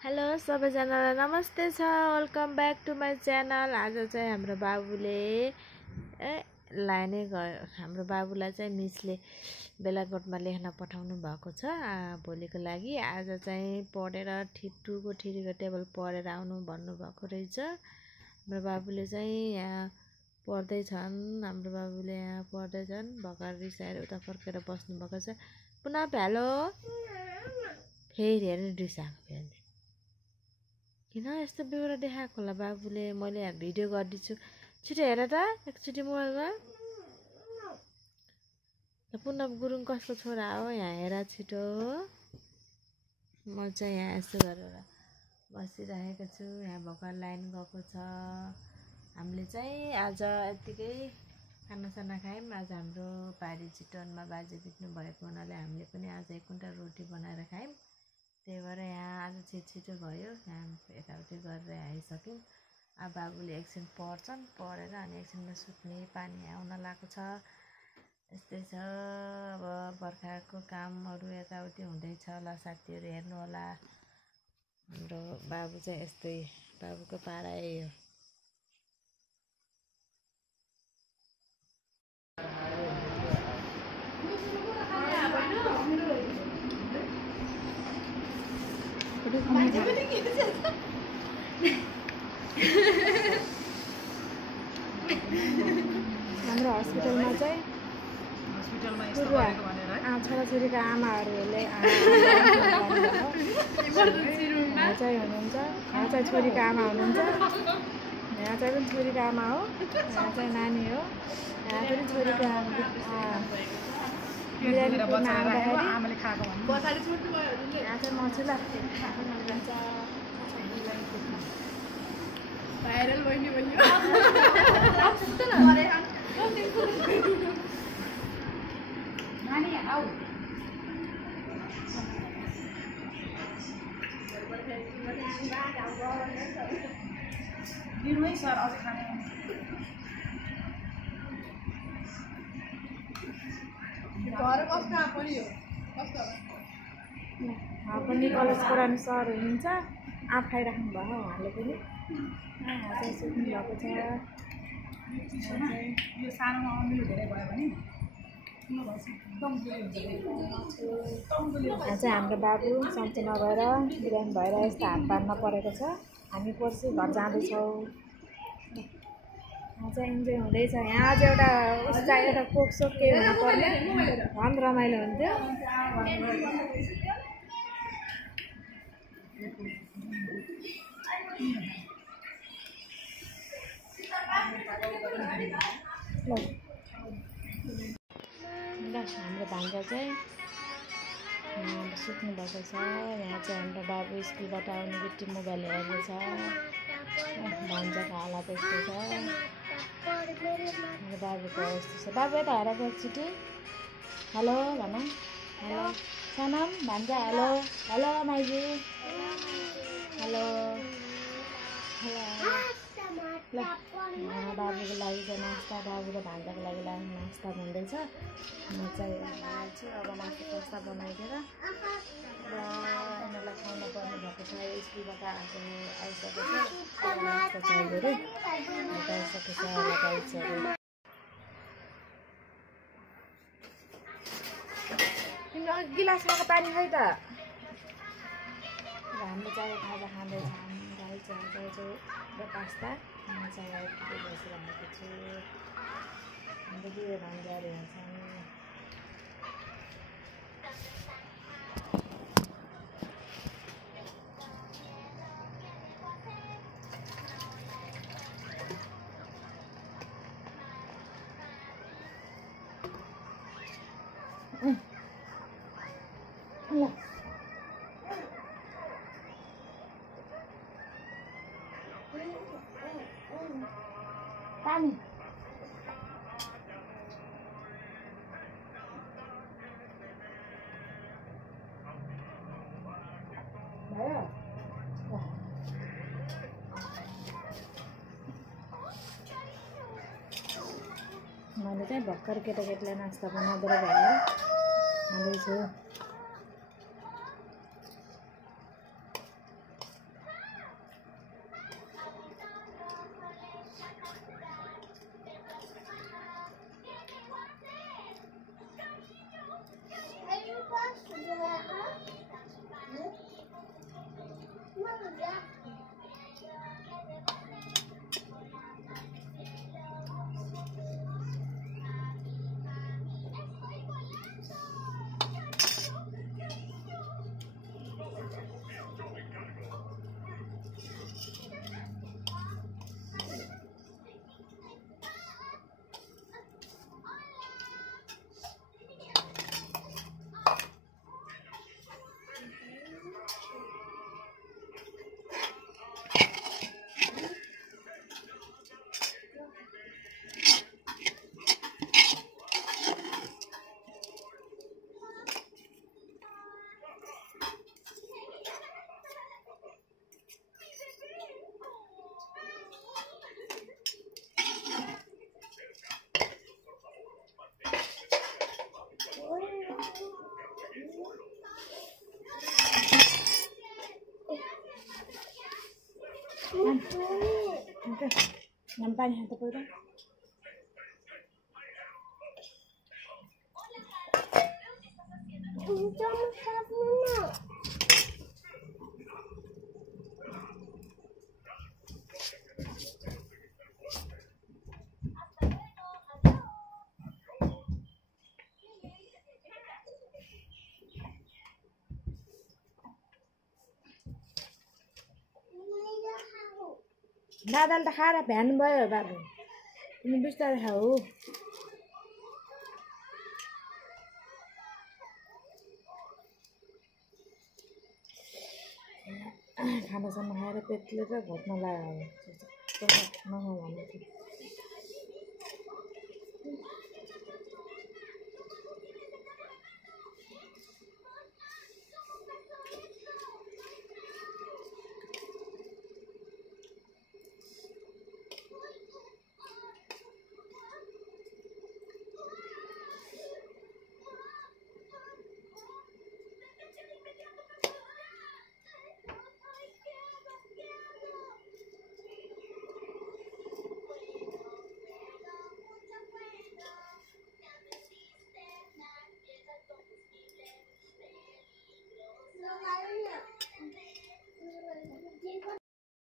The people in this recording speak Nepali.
हेलो सबैजनालाई नमस्ते छ। Welcome back to my channel. आज चाहिँ हाम्रो बाबुले लाने गयो। हाम्रो बाबुलाई चाहिँ मिसले बेलाकोटमा लेख्न पठाउनु भएको छ भोलिको लागि। आज चाहिँ पढेर टुको थ्रीको टेबल पढेर आउनु भन्नुभएको रहेछ। हाम्रो बाबुले चाहिँ यहाँ पढ्दैछन्। हाम्रो बाबुले यहाँ पढ्दैछन्। भर्खर रिसाएर उता फर्केर बस्नुभएको छ। पुनः भ्यालो फेरि हेर्नु रिसाएको फेरि किन यस्तो बेहोरा देखाएको होला बाबुले। मैले यहाँ भिडियो गरिदिन्छु, छिटो हेर त एकचोटि मोबाइलमा। पुनव गुरुङ कसको छोरा हो यहाँ हेर छिटो। म चाहिँ यहाँ यसो गरेर बसिरहेको छु। यहाँ भर्खर लाइन गएको छ। हामीले चाहिँ आज यत्तिकै खानासाना खायौँ। आज हाम्रो पारी चितवनमा बाजे बित्नु भएको हुनाले हामीले पनि आज 1 कुइन्टल रोटी बनाएर खायौँ। त्यही भएर यहाँ आज छिटो भयो। यहाँ यताउति गरेर आइसक्यौँ। अब बाबुले एकछिन पढ्छन्, पढेर अनि एकछिनमा सुत्ने पानी आउन लागेको छ। यस्तै छ। अब बर्खाको कामहरू यताउति हुँदैछ होला साथीहरू, हेर्नु होला। हाम्रो बाबु चाहिँ यस्तै, बाबुको पारा यही हो। हाम्रो हस्पिटलमा चाहिँ छोराछोरीको आमाहरूले यहाँ चाहिँ हुनुहुन्छ। यहाँ चाहिँ छोरीको आमा हुनुहुन्छ। यहाँ चाहिँ पनि छोरीको आमा हो। यहाँ चाहिँ नानी हो। यहाँ पनि छोरीको आमा। यहाँ चाहिँ म छु ल। भाइरल बहिनी बहिनी नानी आऊ। दिनुै सर अझै खाने पनि कलेज पढाउने सर हुनुहुन्छ। आँप खाइराख्नु भयो उहाँले पनि। चाहिँ सुत्नु भएको छ। यो सानोमा अमिलो धेरै भयो भने यहाँ चाहिँ हाम्रो बाबु सन्चो नभएर बिरामी भएर यस्तो हात बाँध्न परेको छ। हामी पर्सि घर जाँदैछौँ। यहाँ चाहिँ इन्जोय हुँदैछ। यहाँ आज एउटा उसका एउटा कोकसोक केही हुनु पर्ने झन् रमाइलो हुन्थ्यो। हाम्रो भान्जा चाहिँ सुत्नु भएको छ। यहाँ चाहिँ हाम्रो बाबु स्कुलबाट आउने बित्ति मोबाइल हेर्दैछ। भान्जाको हालत यस्तो छ। हाम्रो बाबुको यस्तो छ। बाबु यता हेर एकचोटि हेलो भन। हेलो सनम भान्जा। हेलो हेलो माइजी। हेलो हेलो ल। बाबुको लागि चाहिँ नास्ता, बाबु र भान्जाको लागि नास्ता हुँदैछ। म चाहिँ छु अब नास्ता सास्ता बनाइदिएर र यिनीहरूलाई खुवाउनु पर्ने भएको छ। स्कुलबाट आइसकेको छ। नास्ता चाहियो अरे आइसकेको छ लगाइसक्यो। तिम्रो गिलासमा पानी खै त। हामीले चाहिँ खाजा खाँदैछौँ। दाल चाहिँ र पास्ता। म चाहिँ आइपुगे बसिरहेको छु। हाम्रो दुवै भान्जाहरू हिँड्छन्। पानी भयो। मैले चाहिँ भर्खर केटाकेटीलाई नास्ता बनाइदिएर भएर खाँदैछु। Nampaknya hantu pula. दादाले त खाएर भ्यान भयो बाबु तिमी बिस्तारै खाऊ खानासाना खाएर पेटले त घट्न लाग्यो नखाऊ भनेको